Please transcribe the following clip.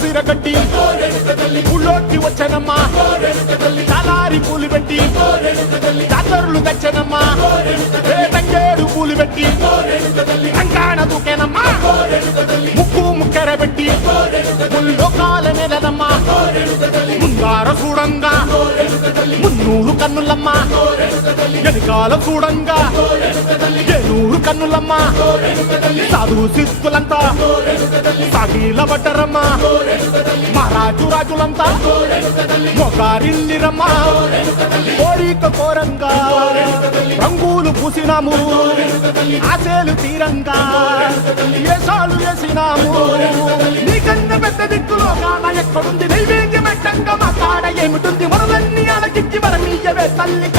సిరగట్టి ఊళ్ళోకి వచ్చనమ్మా తలారి పూలు పెట్టి జాతరులు తెచ్చనమ్మా తంగేడు పూలు పెట్టి రంగాణ దూకేనమ్మా ముక్కు ముక్కెర పెట్టి ముల్లోకాల నెలనమ్మా ముంగార చూడంగా మున్నూరు కన్నులమ్మా ఎనకాల చూడంగా ఏనూరు కన్నులమ్మా సాధు సిద్ధులంతా సాగిల పడ్డరమ్మా మహారాజు రాజులంతా మొగారిల్లిరమ్మా కోరిక కోరంగా రంగులు పూసినాము ఆశలు తీరంగా ఏసాలు వేసినాము నీకన్నా పెద్ద దిక్కులో కాన ఎక్కడుంది నైవేద్యం ఎట్టంగా మా కాడ ఏమిటుంది మనలన్నీ అలకిచ్చి మరమీయవే తల్లి